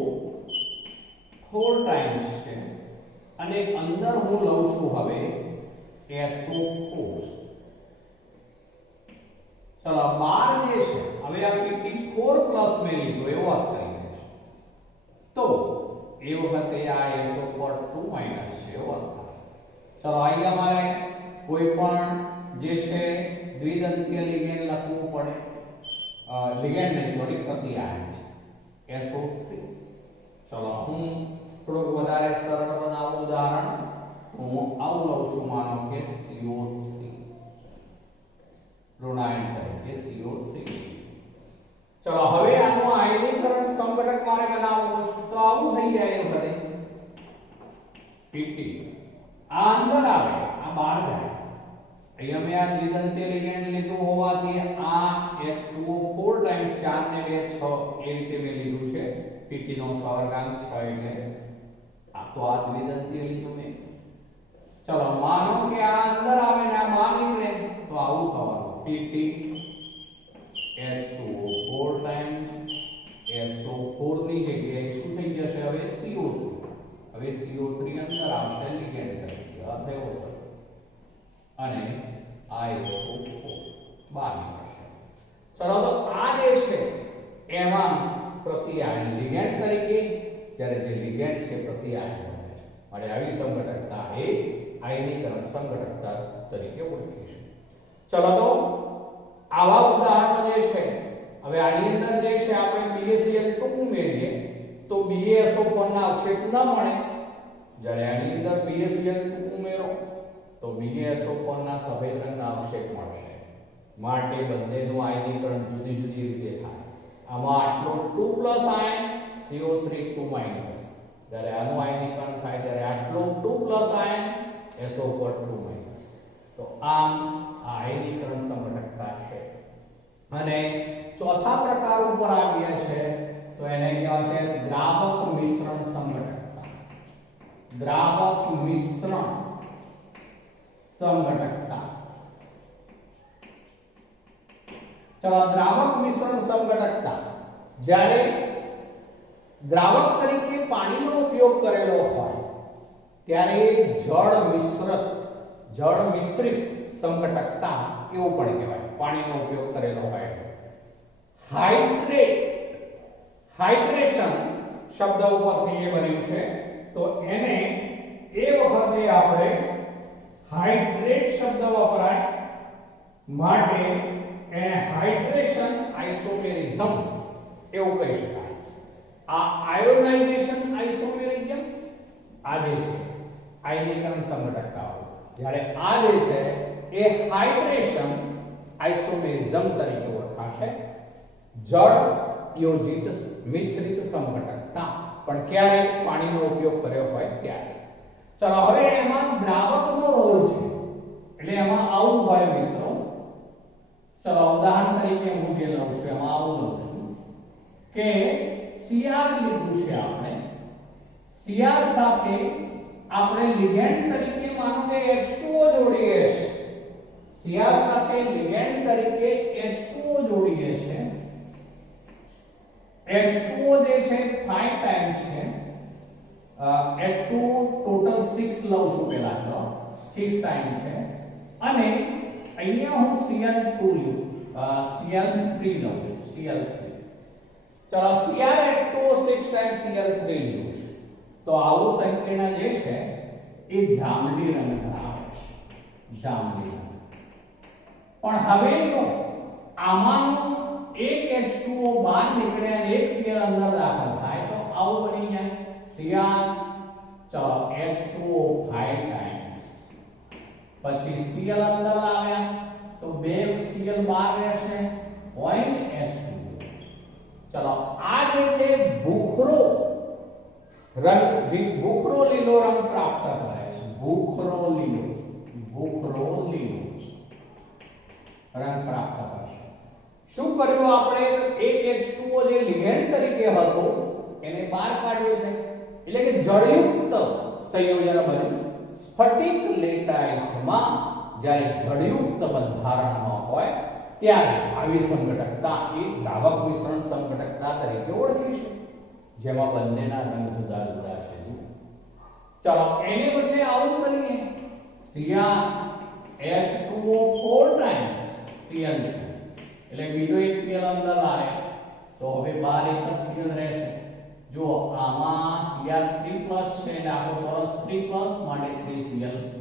4 ટાઈમ્સ છે અને અંદર હું લઉં છું હવે SO4. ચલો બાર જે છે, હવે આ PT4+ મેં લીધો એવો અર્થ કરીને છે, તો એ વખતે આ SO4 2- છે એવો અર્થ. ચલો અહીં અમારે કોઈ પણ જે છે દ્વિદંતીય લિગેન્ડ લખવું પડે, લિગેન્ડ નહીં સોરી પ્રતિઆયન છે SO3. ચલો હું થોડુંક વધારે સરળ બનાવું ઉદાહરણ. હું આવું લઉં છું, માનો કે CO3 ઋણાયન તરીકે CO3. ચલો હવે આનું આયનીકરણ સંઘટક મારે બનાવવું છે, તો આવું થઈ જાય. વખતે PT આ અંદર આવે, આ બહાર જાય. અહીંયા મેં આ દ્વિદંતીય લિગેન્ડ લીધું હોવાથી આ H2O 4 ટાઈમ 4 ને 2 6 એ રીતે મેં લીધું છે. PT નો સહગુણાંક 6 એટલે આ તો આ દ્વિદંતીય લીધું મેં. ચલો માનો કે આ અંદર આવે ને આ બહાર નીકળે, તો આવું થવાનું. PT H2O 4 ટાઈમ્સ SO4 ની જગ્યાએ શું થઈ જશે હવે CO3. હવે CO3 અંદર આવશે લિગેન્ડ તરીકે, અર્થ એવો થયો. અને આ SO4 બહાર નીકળશે. ચલો તો આ જે છે એમાં પ્રતિઆયન લિગેન્ડ તરીકે, જ્યારે જે લિગેન્ડ છે પ્રતિઆયન બને છે. માટે આવી સંઘટકતા એ આયનીકરણ સંઘટકતા તરીકે ઓળખીશું. ચલો તો આવા ઉદાહરણો જે છે, હવે આની અંદર જે છે આપણે BaCl2 ઉમેરીએ તો BaSO4 ના અવશેષ ન મળે. જ્યારે આની અંદર BaCl2 ઉમેરો તો BaSO4 ના સફેદ રંગના અવશેષ મળશે. માટે બંનેનું આયનીકરણ જુદી જુદી રીતે થાય. આમાં આટલો 2+ આયન CO3 2-, જ્યારે આનું આયનીકરણ થાય ત્યારે આટલો 2+ આયન SO4 2-. તો આમ આ આયનીકરણ સંઘટકતા છે. અને ચોથા પ્રકાર ઉપર આવ્યા છે, તો એને કહેવાય છે દ્રાવક મિશ્રણ સંઘટકતા. દ્રાવક મિશ્રણ સંઘટકતા. ચલો દ્રાવક મિશ્રણ સંઘટકતા, જ્યારે દ્રાવક તરીકે પાણીનો ઉપયોગ કરેલો હોય ત્યારે જળ મિશ્રિત સંઘટકતા એવું પણ કહેવાય. પાણીનો ઉપયોગ કરેલો હોય. હાઇડ્રેશન શબ્દ ઉપરથી એ બન્યું છે, તો એને એ વખતે આપણે હાઇડ્રેટ શબ્દ વપરાય, માટે એને હાઇડ્રેશન આઇસોમેરિઝમ એવું કહી શકાય. આ આયોનાઇઝેશન આઇસોમેરિઝમ આ જે છે આયનીકરણ સંઘટકતા, જ્યારે આ જે છે એ હાઇડ્રેશન આઇસોમેરિઝમ તરીકે ઓળખાશે. જળ યોજિત મિશ્રિત સંઘટકતા, પણ ક્યારે પાણીનો ઉપયોગ કર્યો હોય ત્યારે. ચલો હવે એમાં દ્રાવકનો રોલ છે, એટલે એમાં આવું હોય મિત્રો. ચલો ઉદાહરણ તરીકે હું જે લઉં છું એમાં આવું લઉં છું કે Cr લીધું છે આપણે. Cr સાથે આપણે લિગેન્ડ તરીકે માનો કે H2O જોડીએ છે. Cr સાથે લિગેન્ડ તરીકે H2O જોડીએ છે. H2O જે છે 5 ટાઈમ્સ છે. H2 ટોટલ 6 લઉં છું પહેલા, તો 6 ટાઈમ છે. અને અહીંયા હું Cl2 લઉં, Cl3 લઉં છું, Cl3. ચલો Cr2 6 ટાઈમ Cl3 લીધું છે, તો આવું સંકીર્ણ જે છે એ જાંબલી રંગ ધરાવે છે. જાંબલી રંગ. પણ હવે જો આમાંનું એક H2O બહાર નીકળે અને એક Cl અંદર દાખલ થાય તો આવું બની જાય Cr ચલો H2O 5 ટાઈમ્સ પછી Cl અંદર લાવ્યા તો બે Cl બહાર રહેશે point H2O ચલો આ જે છે ભૂખરો લીલો રંગ પ્રાપ્ત કરે છે ભૂખરો લીલો રંગ પ્રાપ્ત કરશે શું કર્યું આપણે એક H2O જે લિગેન્ડ તરીકે હતો એને બહાર કાઢ્યો છે એટલે કે જળયુક્ત સંયોજન બન્યું સ્ફટિક લેટાઇસમાં જ્યારે જળયુક્ત બંધારણમાં હોય ત્યારે આવી સંઘટકતા એ દ્રાવક મિશ્રણ સંઘટકતા તરીકે ઓળખીશું જેમાં બંનેના રંગ જુદા જુદા છે ચલો એને બદલે આવું કરીએ Cr H2O 4 ટાઈમ્સ Cl2 એટલે બીજો એક Cl અંદર આવે તો હવે બહાર એક Cl રહેશે જો આમાં Cr3+ છે એટલે આખો ચોરસ 3+ માટે 3Cl-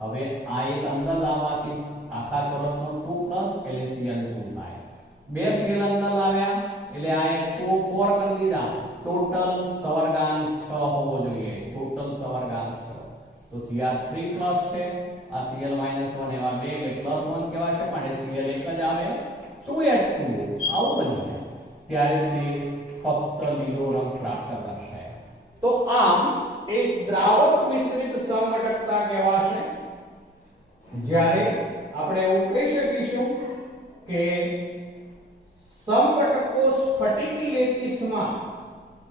હવે આ એક અંદર લાવવાથી આખા ચોરસનો 2+ એટલે Cl2 થાય બે Cl અંદર લાવ્યા એટલે આ એક 4 કરી દીધા ટોટલ સવર્ગાંક 6 હોવો જોઈએ ટોટલ સવર્ગાંક 6 તો Cr3+ છે આ Cl- 1 એવા બે એટલે +1 કહેવાશે માટે Cl એક જ આવે 2H2O આવું બની જાય ત્યારે તે ફક્ત લીલો રંગ પ્રાપ્ત કરશે તો આમ એક દ્રાવક મિશ્રિત સંઘટકતા કહેવાશે જ્યારે આપણે એવું કહી શકીશું કે સમઘટકો સ્ફટિક લેટીસમાં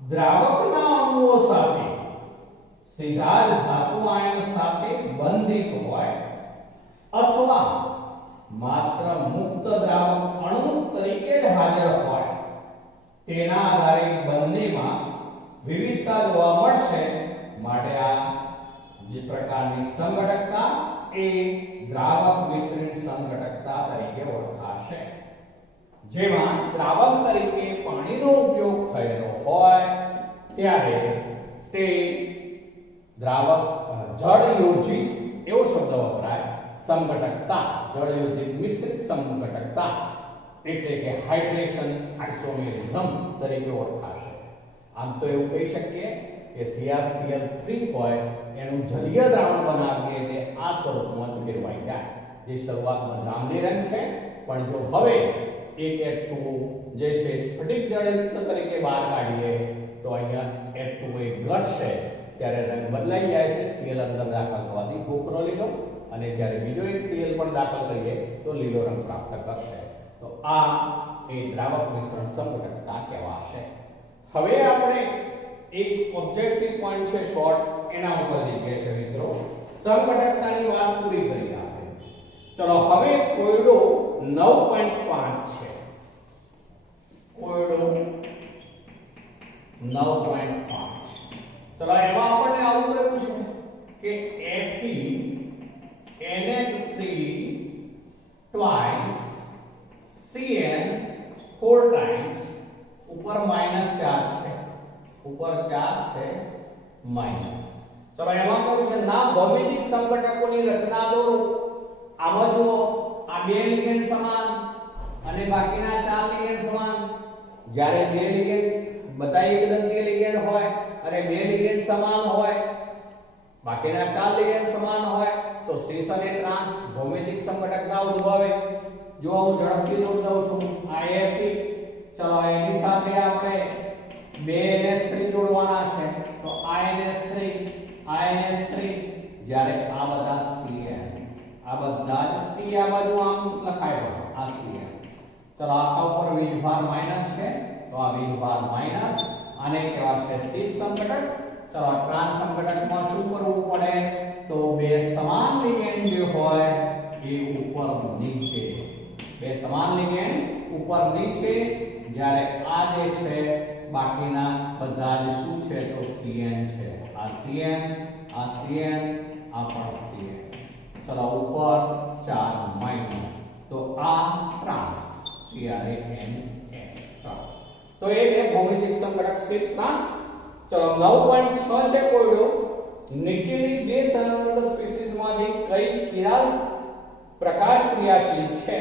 દ્રાવકના અણુઓ સાથે સીધા જ ધાતુ આયન સાથે બંધિત હોય અથવા માત્ર મુક્ત દ્રાવક અણુ તરીકે જ હાજર હોય તેના આધારે બંનેમાં વિવિધતા જોવા મળશે માટે આ જે પ્રકારની સંઘટકતા એ દ્રાવક મિશ્રિત સંઘટકતા તરીકે ઓળખાશે જેમાં દ્રાવક તરીકે પાણીનો ઉપયોગ થયેલો હોય ત્યારે તે દ્રાવક જળયોજિત એવો શબ્દ વપરાય સંઘટકતા જળયોજિત મિશ્રિત સંઘટકતા એટલે કે હાઇડ્રેશન આઇસોમેરિઝમ તરીકે ઓળખાશે આમ તો એવું કહી શકીએ કે CrCl3 હોય એનું જલીય દ્રાવણ બનાવીએ એટલે આ સ્વરૂપમાં ફેરવાઈ જાય જે શરૂઆતમાં જાંબલી રંગ છે પણ જો હવે એક H2O જે છે સ્ફટિક જળયુક્ત તરીકે બહાર કાઢીએ તો અહીંયા H2O ઘટશે ત્યારે રંગ બદલાઈ જાય છે Cl અંદર દાખલ થવાથી ભૂખરો લીલો અને જ્યારે બીજો એક Cl પણ દાખલ કરીએ તો લીલો રંગ પ્રાપ્ત કરશે તો આ એ દ્રાવક મિશ્રણ સંઘટકતા કહેવાશે હવે આપણે એક ઓબ્જેક્ટિવ પોઈન્ટ છે શોર્ટ એના ઉપર જઈએ છે મિત્રો સંઘટકતાની વાત પૂરી કરી આપણે ચલો હવે કોયડો 9.5 છે કોયડો 9.5 ચલો એમાં આપણને આવું કહ્યું છે કે FeNH3 twice Cn 4 times ઉપર -4 છે ઉપર 4 છે માઈનસ ચલો એમાં કહ્યું છે ના ભૌમિતિક સંઘટકોની રચના દોરો આમાં જુઓ આ બે લિગેન્ડ સમાન અને બાકીના 4 લિગેન્ડ સમાન જ્યારે બે લિગેન્ડ બધા એકદંતીય લિગેન્ડ હોય અને બે લિગેન્ડ સમાન હોય બાકીના 4 લિગેન્ડ સમાન હોય તો સીસ અને ટ્રાન્સ ભૌમિતિક સંઘટકતા ઉદ્ભવે જો હું ઝડપથી દોર દઉં છું આ Fe ચલો એની સાથે આપણે બે NH3 જોડવાના છે તો INH3 જ્યારે આ બધા Cn આ બધા જ C આ બાજુ આમ લખાય પડે આ Cn ચલો આખા ઉપર વીજભાર માઈનસ છે તો આ વીજભાર માઈનસ આને કહેવાશે સીસ સંઘટક ચલો ટ્રાન્સ સંઘટકમાં શું કરવું પડે તો બે સમાન લિગેન્ડ જે હોય એ ઉપર નીચે બે સમાન લિગેન્ડ ઉપર નીચે જ્યારે આ જે છે બાકીના બધા જ શું છે તો Cn છે આ Cn આ Cn આ પણ Cn ચલો ઉપર 4 માઈનસ તો આ ટ્રાન્સ TRANS તો એ બે ભૌમિતિક સંઘટક સીસ ટ્રાન્સ ચલો 9.6 છે કોયડો નીચેની બે સંલગ્ન સ્પીસીઝમાંથી કઈ કિરાલ પ્રકાશ ક્રિયાશીલ છે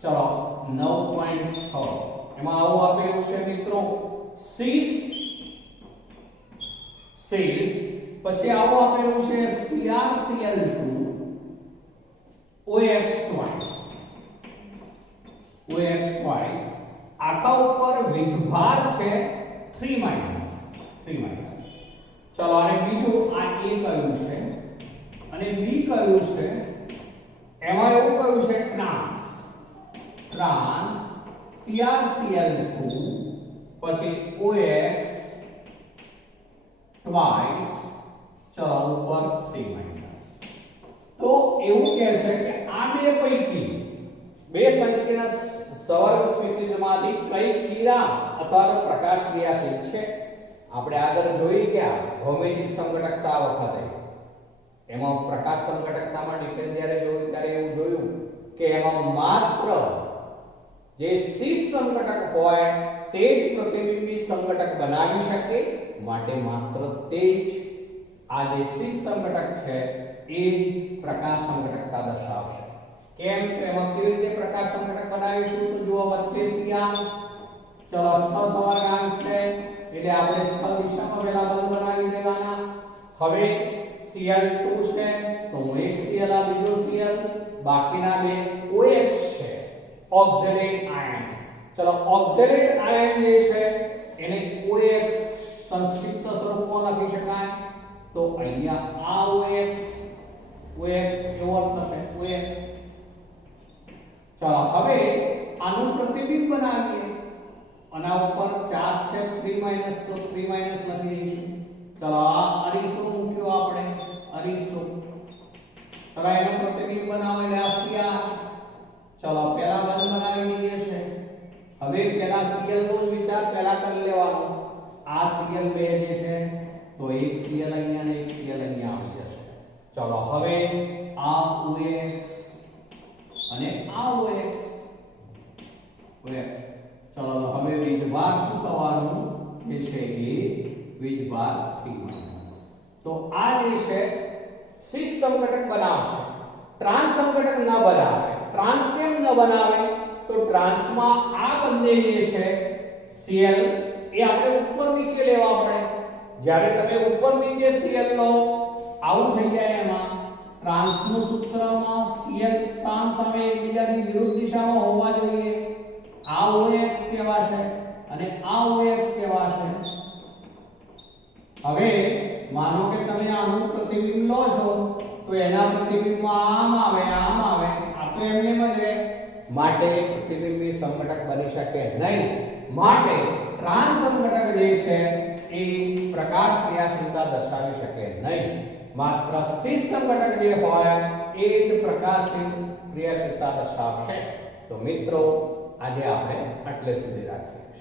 ચલો 9.6 એમાં આવું આપેલું છે મિત્રો 6 પછી આવું આપેલું છે CrCl2 OX twice આખા ઉપર વીજભાર છે 3 માઈનસ ચલો અને બીજું આ A કયું છે અને B કયું છે એમાં એવું કયું છે ટ્રાન્સ CrCl2 પછી OX twice ચલો ઉપર 3 માઈનસ તો એવું કહે છે કે આ બે પૈકી બે સંકીર્ણ સવર્ગ સ્પીસીઝમાંથી કઈ કિરણ અથવા તો પ્રકાશ ક્રિયાશીલ છે આપણે આગળ જોઈ ગયા ભૌમિતિક સંઘટકતા વખતે એમાં પ્રકાશ સંઘટકતામાં ડિટેલ જ્યારે જોયું ત્યારે એવું જોયું કે એમાં માત્ર જે સીસ સંઘટક હોય તે જ પ્રતિબિંબી સંઘટક બનાવી શકે માટે માત્ર તે જ આ જે સીસ સંઘટક છે એ જ પ્રકાશ સંઘટકતા દર્શાવશે કેમ તો એમાં કેવી રીતે પ્રકાશ સંઘટક બનાવીશું તો જુઓ વચ્ચે સિયા ચલો 6 સવર્ગાંક છે એટલે આપણે 6 દિશામાં પહેલા બંધ બનાવી દેવાના હવે Cl2 છે તો હું એક Cl આ બીજો Cl બાકીના બે OX છે ઓક્ઝેલેટ આયન ચલો ઓક્ઝેલેટ આયન જે છે એને OX સંક્ષિપ્ત સ્વરૂપમાં લખી શકાય તો અહીંયા આ OX એવો થશે OX ચલો હવે આનું પ્રતિબિંબ બનાવીએ અને આ ઉપર ચાર્જ છે 3 માઈનસ તો 3 માઈનસ લખી દઈશું ચલો આ અરીસો મૂક્યો આપણે અરીસો ચલો એનું પ્રતિબિંબ બનાવો એટલે આ Cr ચલો પહેલા બંધ બનાવી દઈએ છે હવે પહેલા Cl નો જ વિચાર પહેલા કરી લેવાનો આ Cl2 જે છે તો એક Cl અહીંયા ને એક Cl અહીંયા આવી જશે ચલો હવે આ OX અને આ OX ચલો તો હવે વીજભાર શું થવાનું જે છે એ વીજભાર 3 માઈનસ તો આ જે છે સીસ સંઘટક બનાવશે ટ્રાન્સ સંઘટક ન બનાવે ટ્રાન્સ કેમ ન બનાવે તો ટ્રાન્સમાં આ બંને જે છે Cl એ આપણે ઉપર નીચે લેવા પડે જ્યારે તમે ઉપર નીચે Cl લો આવું થઈ જાય એમાં ટ્રાન્સનું સૂત્રમાં Cl સામે એકબીજાની વિરુદ્ધ દિશામાં હોવા જોઈએ આ OX કહેવાશે અને આ OX કહેવાશે હવે માનો કે તમે આનું પ્રતિબિંબ લો છો તો એના પ્રતિબિંબમાં આમ આવે આ તો એમને જ રહે માટે પ્રતિબિંબી સંઘટક બની શકે નહીં માટે ટ્રાન્સ સંઘટક જે છે એ પ્રકાશ ક્રિયાશીલતા દર્શાવી શકે નહીં માત્ર સીસ સંઘટક જે હોય એ જ પ્રકાશીલ ક્રિયાશીલતા દર્શાવશે તો મિત્રો આજે આપણે આટલે સુધી રાખીએ